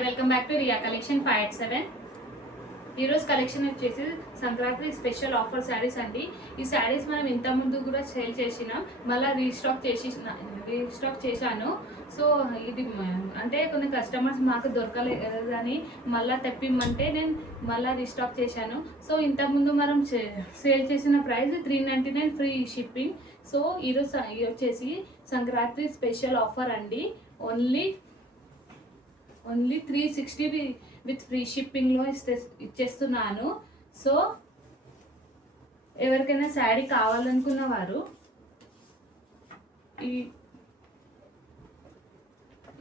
Hi welcome back to Riya collection 587. ఈరోజు కలెక్షన్ వచ్చేసి Sankranti special offer saris అండి. ఈ శారీస్ మనం ఇంత ముందు కూడా సేల్ చేసినాం, మళ్ళీ రీస్టాక్ చేశాను. సో ఇది అంటే కొన్ని కస్టమర్స్ మాకు దొరకలేదని మళ్ళీ తెప్పిమ్మంటే నేను మళ్ళీ రీస్టాక్ చేశాను. సో ఇంతకుముందు మనం సేల్ చేసిన ప్రైస్ 399 ఫ్రీ షిప్పింగ్. సో ఈరోజు వచ్చేసి సంక్రాంతి స్పెషల్ ఆఫర్ అండి. ఓన్లీ 360 విత్ ఫ్రీ షిప్పింగ్లో ఇచ్చేస్తున్నాను. సో ఎవరికైనా శారీ కావాలనుకున్న వారు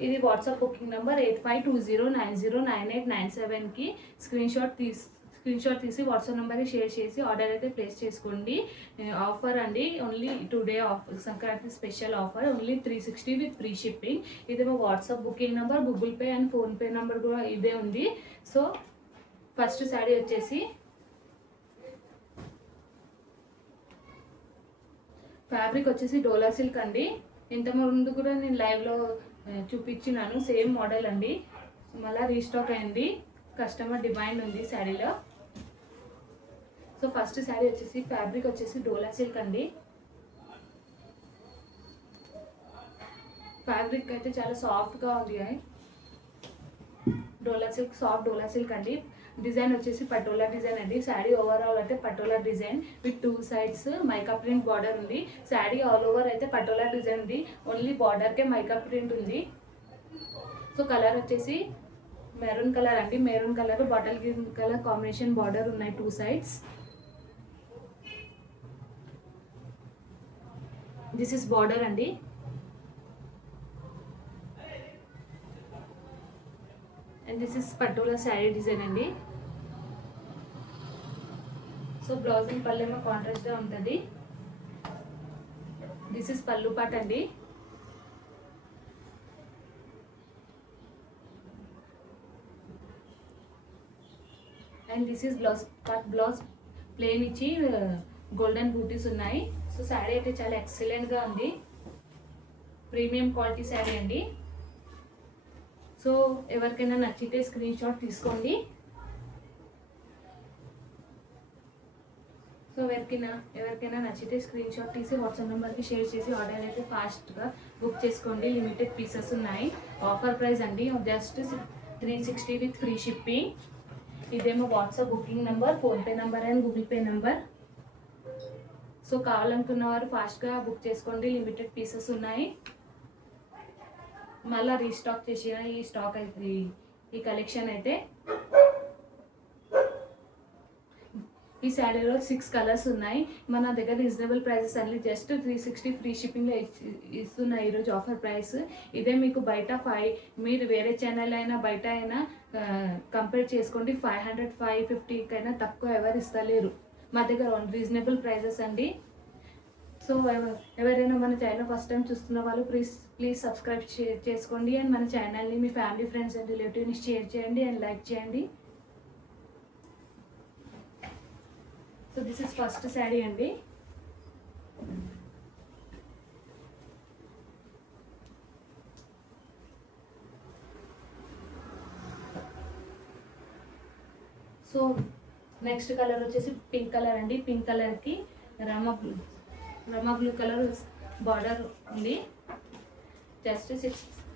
ఇది వాట్సాప్ బుకింగ్ నెంబర్ 8520909897కి స్క్రీన్ షాట్ తీసి వాట్సాప్ నెంబర్కి షేర్ చేసి ఆర్డర్ అయితే ప్లేస్ చేసుకోండి. ఆఫర్ అండి, only today Sankranti special offer, only 360 with free shipping. ఇది మా WhatsApp booking number, Google Pay and PhonePe number కూడా ఇదే ఉంది. సో ఫస్ట్ శారీ వచ్చేసి ఫ్యాబ్రిక్ వచ్చేసి డోలా సిల్క్ అండి. ఇంతకుముందు కూడా నేను లైవ్లో చూపించినాను, సేమ్ మోడల్ అండి. మళ్ళీ రీస్టాక్ అయింది, కస్టమర్ డిమాండ్ ఉంది శారీలో. సో ఫస్ట్ శారీ వచ్చేసి ఫ్యాబ్రిక్ వచ్చేసి డోలా సిల్క్ అండి. ఫ్యాబ్రిక్ అయితే చాలా సాఫ్ట్గా ఉంది. డోలా సిల్క్, సాఫ్ట్ డోలా సిల్క్ అండి. డిజైన్ వచ్చేసి పటోలా డిజైన్ అండి. శారీ ఓవరాల్ అయితే patola design with 2 sides mica print border ఉంది. శారీ ఆల్ ఓవర్ అయితే పటోలా డిజైన్ ఉంది, ఓన్లీ బార్డర్కే మైకా ప్రింట్ ఉంది. సో కలర్ వచ్చేసి మెరూన్ కలర్ అండి. Maroon colour bottle green colour combination border ఉన్నాయి 2 sides. దిస్ ఇస్ బార్డర్ అండి. And this is patola sari డిజైన్ అండి. సో బ్లౌజ్ అండ్ పళ్ళు ఏమో కాంట్రాస్ట్గా ఉంటుంది. దిస్ ఇస్ పళ్ళు పాట్ అండి. And this is blouse part. Blouse plain ఇచ్చి గోల్డెన్ బూటీస్ ఉన్నాయి. సో శారీ అయితే చాలా ఎక్సలెంట్గా ఉంది, ప్రీమియం క్వాలిటీ శారీ అండి. సో ఎవరికైనా నచ్చితే స్క్రీన్ షాట్ తీసుకోండి. సో ఎవరికైనా నచ్చితే స్క్రీన్ షాట్ తీసి వాట్సాప్ నెంబర్కి షేర్ చేసి ఆర్డర్ అయితే ఫాస్ట్గా బుక్ చేసుకోండి. లిమిటెడ్ పీసెస్ ఉన్నాయి. ఆఫర్ ప్రైస్ అండి, జస్ట్ 360 విత్ ఫ్రీ షిప్పింగ్. ఇదేమో WhatsApp booking number, PhonePe number and Google Pay number. So కావాలనుకున్న వారు ఫాస్ట్గా బుక్ చేసుకోండి, లిమిటెడ్ పీసెస్ ఉన్నాయి. మళ్ళీ రీస్టాక్ చేసిన ఈ స్టాక్ అయితే ఈ కలెక్షన్ అయితే ఈ శారీలో 6 కలర్స్ ఉన్నాయి. మన దగ్గర రీజనబుల్ ప్రైసెస్ అన్ని జస్ట్ 360 ఫ్రీ షిప్పింగ్లో ఇస్తున్నాయి ఈరోజు ఆఫర్ ప్రైస్. ఇదే మీకు బయట మీరు వేరే ఛానల్ అయినా బయట అయినా కంపేర్ చేసుకోండి, 500 550కైనా తక్కువ ఎవరు ఇస్తలేరు. మా దగ్గర రీజనబుల్ ప్రైసెస్ అండి. సో ఎవరైనా మన ఛానల్ ఫస్ట్ టైం చూస్తున్న వాళ్ళు ప్లీజ్ సబ్స్క్రైబ్ చేసుకోండి. అండ్ మన ఛానల్ని మీ ఫ్యామిలీ ఫ్రెండ్స్ అండ్ రిలేటివ్ని షేర్ చేయండి అండ్ లైక్ చేయండి. So this is first sari అండి. సో నెక్స్ట్ కలర్ వచ్చేసి పింక్ కలర్ అండి. పింక్ కలర్కి రామా బ్లూ కలర్ బార్డర్ ఉంది. Just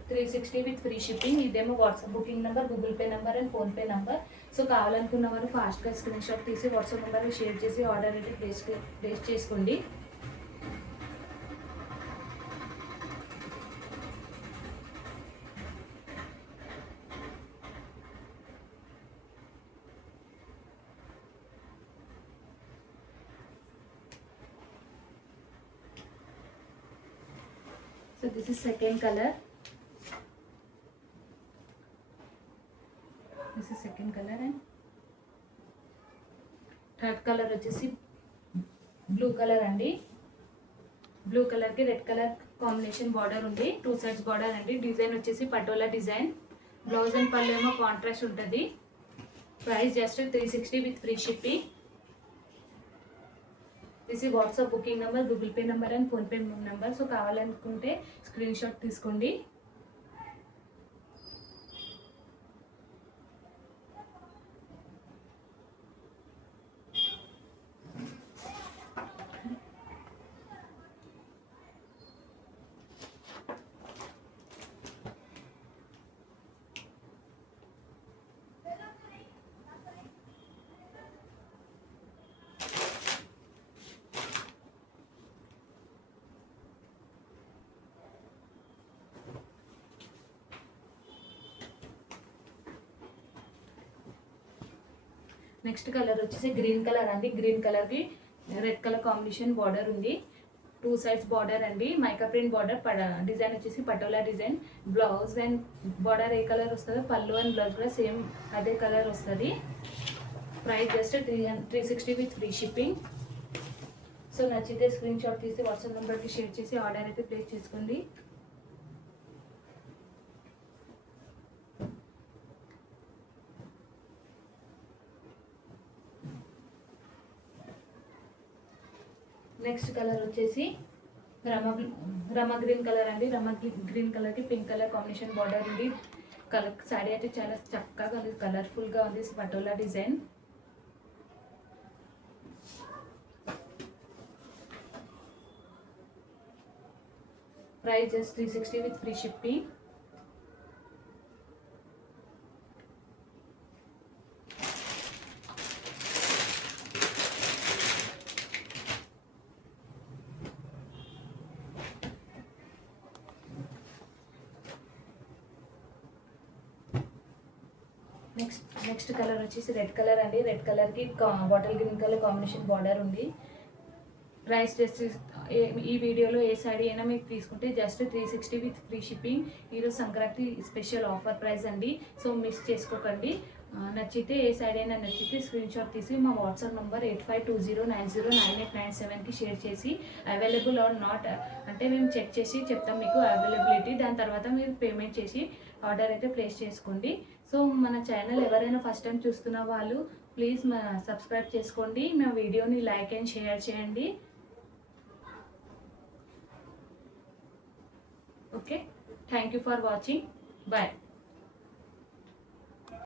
360 with free shipping. ఇదేమో WhatsApp booking number, Google Pay number and PhonePe number. So కావాలనుకున్న వారు ఫాస్ట్గా స్క్రీన్ షాట్ తీసి వాట్సాప్ నెంబర్కి షేర్ చేసి ఆర్డర్ అయితే ప్లేస్ చేసుకోండి. So this is second color. This is second color and third color వచ్చేసి బ్లూ కలర్ అండి. బ్లూ కలర్కి రెడ్ కలర్ కాంబినేషన్ బార్డర్ ఉంది, 2 sides బార్డర్ అండి. డిజైన్ వచ్చేసి పటోలా డిజైన్. బ్లౌజ్ అండ్ పళ్ళు ఏమో కాంట్రాస్ట్ ఉంటుంది. Price just 360 with free shipping. This ఈ WhatsApp booking number, Google Pay number and PhonePe number. So కావాలనుకుంటే స్క్రీన్ షాట్ తీసుకోండి. నెక్స్ట్ కలర్ వచ్చేసి గ్రీన్ కలర్ అండి. గ్రీన్ కలర్కి రెడ్ కలర్ కాంబినేషన్ బార్డర్ ఉంది. 2 సైడ్స్ బార్డర్ అండి. Mica print border. డిజైన్ వచ్చేసి Patola design. Blouse and border ఏ colour వస్తుందో పళ్ళు అండ్ బ్లౌజ్ కూడా సేమ్ అదే కలర్ వస్తుంది. Price just 360 with free shipping. So నచ్చితే స్క్రీన్ షాట్ తీసి వాట్సాప్ నెంబర్కి షేర్ చేసి ఆర్డర్ అయితే ప్లేస్ చేసుకోండి. నెక్స్ట్ కలర్ వచ్చేసి రమ గ్రీన్ కలర్ అండి. రమ గ్రీన్ కలర్కి పింక్ కలర్ కాంబినేషన్ బార్డర్ ఉంది. శారీ అయితే చాలా చక్కగా ఉంది, కలర్ఫుల్గా ఉంది. Patola design. Price just 360 with free shipping. Next colour వచ్చేసి రెడ్ కలర్ అండి. రెడ్ కలర్కి bottle green colour combination border ఉంది. ప్రైస్ జస్ట్ ఈ వీడియోలో ఏ శారీ అయినా మీకు తీసుకుంటే జస్ట్ 360 విత్ ఫ్రీ షిప్పింగ్. ఈరోజు సంక్రాంతి స్పెషల్ ఆఫర్ ప్రైస్ అండి. సో మిస్ చేసుకోకండి. నచ్చితే ఏ శారీ అయినా నచ్చితే స్క్రీన్ షాట్ తీసి మా వాట్సాప్ నెంబర్ 8520909897కి షేర్ చేసి అవైలబుల్ ఆర్ నాట్ అంటే మేము చెక్ చేసి చెప్తాం మీకు అవైలబిలిటీ. దాని తర్వాత మీరు పేమెంట్ చేసి ఆర్డర్ అయితే ప్లేస్ చేసుకోండి. సో మన ఛానల్ ఎవరైనా ఫస్ట్ టైం చూస్తున్న వాళ్ళు ప్లీజ్ సబ్స్క్రైబ్ చేసుకోండి. మా వీడియోని లైక్ అండ్ షేర్ చేయండి. Okay, thank you for watching. Bye.